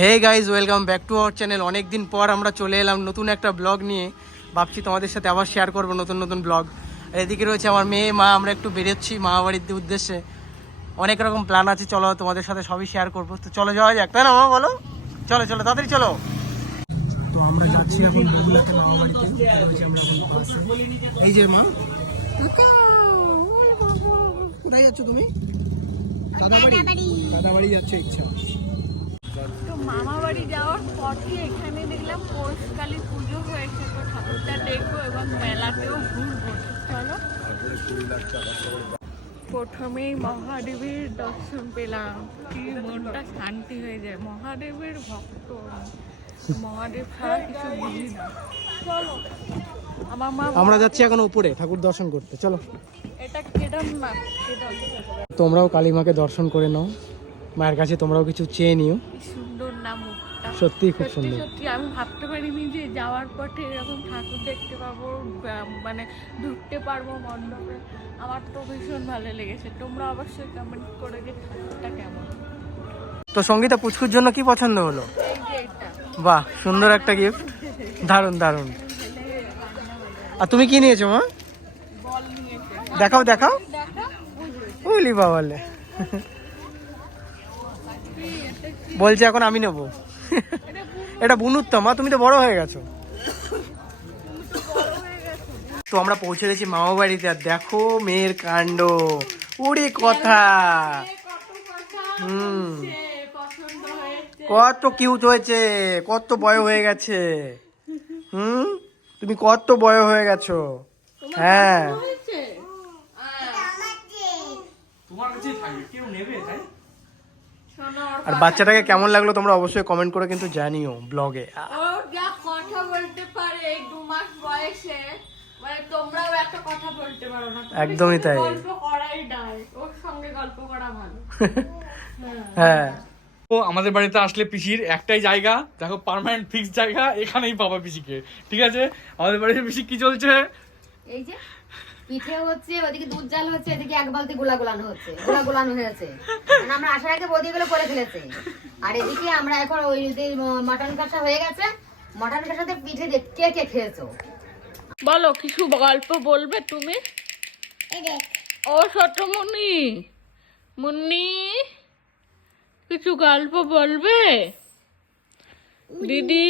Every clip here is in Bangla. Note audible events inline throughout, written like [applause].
Hey guys welcome back to our channel অনেক দিন পর আমরা চলে এলাম নতুন একটা ব্লগ নিয়ে। ভাবছি তোমাদের সাথে আবার শেয়ার করব নতুন নতুন ব্লগ এদিকে রয়েছে আমার মেয়ে মা আমরা একটু বেরোচ্ছি মামাবাড়ির উদ্দেশ্যে। অনেক রকম প্ল্যান আছে চলো তোমাদের সাথে সবই শেয়ার করব। তো চলো যাওয়া যাক তাই না মা বলো? চলো চলো তাড়াতাড়ি চলো। তো আমরা যাচ্ছি এখন বগুলাতে মামাবাড়িতে। রয়েছে আমরা এখন বাসে এই যে মা। কোথায় যাচ্ছ তুমি? দাদাবাড়ি। দাদাবাড়ি। যাচ্ছে ইচ্ছা মামা বাড়ি যাওয়ার পথে এখানে দেখলাম পৌষকালী পুজো হয়েছে তো ঠাকুরটা দেখব এবং মেলাতেও ঘুরবো। চলো। প্রথমেই মহাদেবের দর্শন পেলাম। কি মনটা শান্তি হয়ে যায়। মহাদেবের ভক্ত। মহাদেব ছাড়া কিছু বুঝি না। চলো। আমার মা আমরা যাচ্ছি এখন উপরে ঠাকুর দর্শন করতে। চলো। এটা কেদারনাথ তোমরাও কালী মাকে দর্শন করে নাও। মায়ের কাছে তোমরাও কিছু চেয়ে নিও। সুন্দর না মুখটা। সত্যিই খুব সত্যি সুন্দর। সত্যি আমি ভাবতে পারিনি যে যাওয়ার পথে এরকম ঠাকুর দেখতে পাবো মানে ঢুকতে পারব মণ্ডপে। আমার তো ভীষণ ভালো লেগেছে। তোমরা অবশ্যই কমেন্ট করে যে ঠাকুরটা কেমন। তো সঙ্গীতা পুচকুর জন্য কি পছন্দ হলো? বাহ সুন্দর একটা গিফট দারুণ দারুণ। আর তুমি কি নিয়েছো মা? বল দেখাও দেখাও। উলি বাবালে। বলছে এখন আমি নেব। এটা বুনুর তো মা তুমি তো বড় হয়ে গেছো। তো আমরা পৌঁছে গেছি মামা বাড়িতে আর দেখো মেয়ের কাণ্ড। উড়ি কথা। হুম। কত কিউট হয়েছে কত বয় হয়ে গেছে। হুম? তুমি কত বয় হয়ে গেছো। হ্যাঁ। হয়েছে? শোনো ওর আর বাচ্চাটাকে কেমন লাগল তোমরা অবশ্যই কমেন্ট করে কিন্তু জানিও ব্লগে কথা বলতে পারে দু মাস বয়সে মানে তোমরাও একটা কথা বলতে পারো না। একদমই তাই। গল্প করাই নাই ওর সঙ্গে গল্প করা ভালো। [laughs] হ্যাঁ। ও আমাদের বাড়িতে আসলে পিসির একটাই জায়গা দেখো পার্মানেন্ট ফিক্স জায়গা এখানেই পাবা পিসিকে ঠিক আছে? আমাদের বাড়িতে পিসি কি চলছে? এই যে। পিঠে হচ্ছে ওদিকে দুধ জাল হচ্ছে এদিকে এক বালতি গোলা গোলানো হচ্ছে গোলা গোলানো হয়েছে। মানে আমরা আসার আগে বৌদি গুলো করে ফেলেছে। আর এদিকে আমরা এখন ওই যে মাটন কষা হয়ে গেছে। মাটন কষাতে পিঠে কে কে খেয়েছো? বলো কিছু গল্প বলবে তুমি? ও ছোট মুন্নি মুন্নি কিছু গল্প বলবে? দিদি?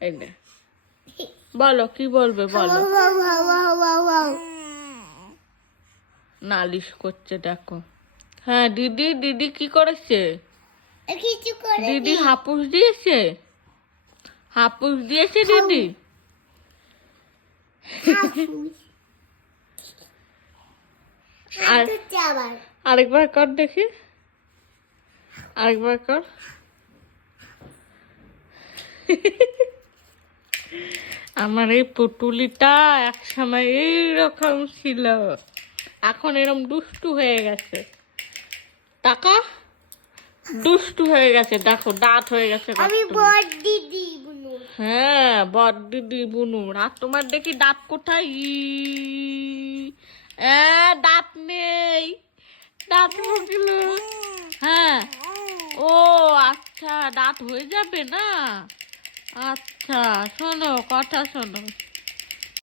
এই নে। বলো কি বলবে বলো। নালিশ করছে দেখো। হ্যাঁ দিদি দিদি কি করেছে? দিদি হাপুস দিয়েছে? হাপুস দিয়েছে দিদি? আর আরেকবার কর দেখি। আরেকবার কর। [laughs] আমার এই পুটুলিটা এক সময় এইরকম ছিল। এখন এরকম দুষ্টু হয়ে গেছে। টাকা? দুষ্টু হয়ে গেছে দেখো দাঁত হয়ে গেছে আমি হ্যাঁ বড় দিদি বুনুর আর তোমার দেখি দাঁত কোথায়? দাঁত নেই। দাঁত মুখল হ্যাঁ। ও আচ্ছা দাঁত হয়ে যাবে না? আচ্ছা শোনো কথা শোনো।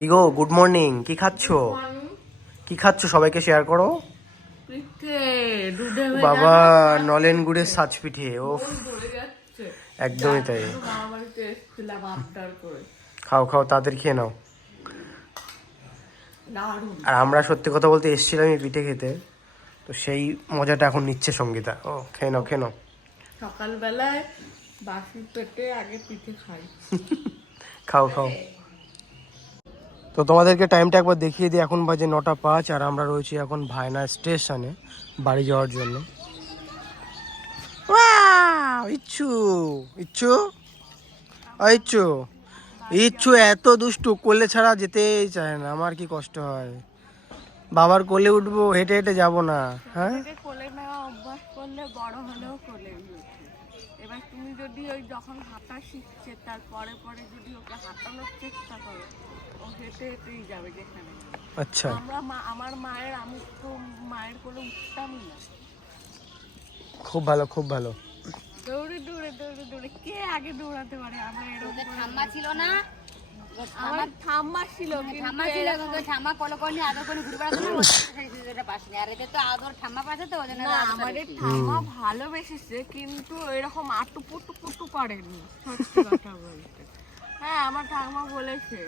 ইগো গুড মর্নিং কি খাচ্ছো? কি খাচ্ছো? সবাইকে শেয়ার করো। বাবা নলেন গুড়ের সাজ পিঠে ও একদমই তাই। খাও খাও তাদের খেয়ে নাও। আর আমরা সত্যি কথা বলতে এসেছিলাম এই পিঠে খেতে তো সেই মজাটা এখন নিচ্ছে সঙ্গীতা। ও খেয়ে নাও খেয়ে নাও। সকালবেলায় বাসি পেটে আগে পিঠে খাই। খাও খাও। তো তোমাদেরকে টাইমটা একবার দেখিয়ে দিই এখন বাজে নটা পাঁচ আর আমরা রয়েছি এখন ভায়না স্টেশনে বাড়ি যাওয়ার জন্য! ইচ্ছু ইচ্ছু ইচ্ছু। ইচ্ছু এত দুষ্টু কোলে ছাড়া যেতেই চায় না আমার কি কষ্ট হয়। বাবার কোলে উঠবো হেঁটে হেঁটে যাব না হ্যাঁ? কোলে নেওয়া অভ্যাস করলে বড় হলেও কোলে উঠবে। এবার তুমি যদি ওই যখন হাঁটা শিখছে তারপরে পরে যদি ওকে হাঁটানোর চেষ্টা করো ও হেঁটে হেঁটেই যাবে যেখানে আচ্ছা। আমরা মা আমার মায়ের আমি তো মায়ের কোনো উঠতামই না। খুব ভালো খুব ভালো। দৌড়ে দৌড়ে দৌড়ে দৌড়ে কে আগে দৌড়াতে পারে? আমার এরকম ঠাম্মা ছিল না? আমার ঠাম্মা ছিল ঠাম্মা ছিল ঠাম্মা কলো করে আদর করে ঘুরে বেড়াতো না ওর সাথে সেই ওটা পাসনি। আর এদের তো আদর ঠাম্মা পাশে তো ওই জন্য না আদরটা আমাদের ঠাম্মা ভালোবেসেছে কিন্তু এরকম আটু পুটু পুটু করেনি সত্যি কথা বলতে। হ্যাঁ আমার ঠাম্মা বলেছে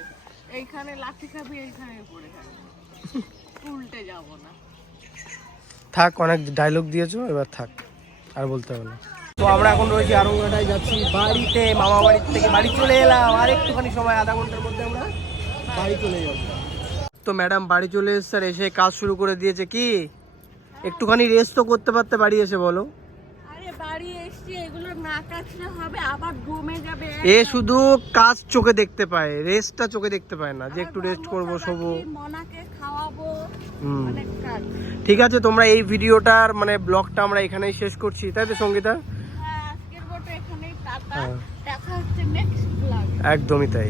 এইখানে লাঠি খাবি এইখানে পড়ে উল্টে যাব না। থাক অনেক ডায়লগ দিয়েছ এবার থাক আর বলতে হবে না। তো আমরা এখন রয়েছি আরঙ্গাটায় যাচ্ছি। বাড়িতে মামা বাড়ির থেকে বাড়ি চলে এলাম। আর একটুখানি সময় আধা ঘণ্টার মধ্যে আমরা বাড়ি চলে যাব। তো ম্যাডাম বাড়ি চলে এসছে আর এসে কাজ শুরু করে দিয়েছে কি? একটুখানি রেস্ট তো করতে পারতে বাড়ি এসে বলো। আরে বাড়ি এসছি এগুলো না কাটলে হবে আবার ঘুমে যাবে। এ শুধু কাজ চোখে দেখতে পায় রেস্টটা চোখে দেখতে পায় না। যে একটু রেস্ট করব শোবো। মনাকে খাওয়াবো হুম। অনেক কাজ। ঠিক আছে তোমরা এই ভিডিওটার মানে ব্লগটা আমরা এখানেই শেষ করছি। তাই তো সঙ্গীতা হ্যাঁ আজকের মতো এখানেই টাটা হ্যাঁ। দেখা হচ্ছে নেক্সট ব্লগ একদমই তাই।